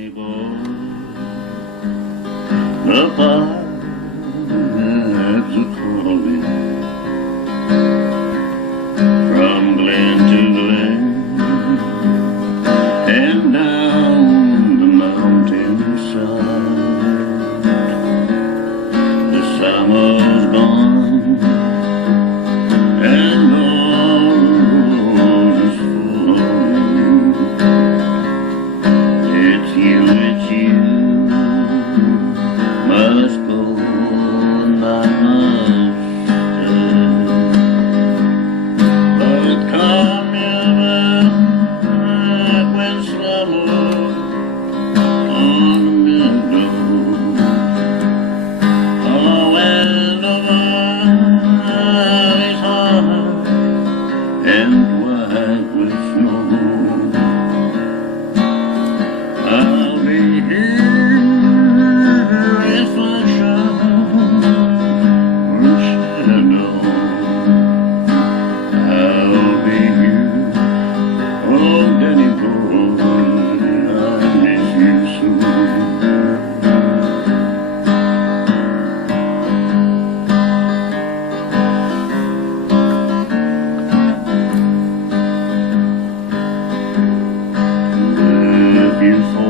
table, the vibes are calling from glen to glen and down the mountainside. The summer's gone and all the roses full of you. It's you, must go and I must stay. But come back when slumber on the meadow. Oh, when the valley's high and white with snow, I'll be here, reflection or shadow. I'll be here, oh Danny boy, I miss you so. If you fall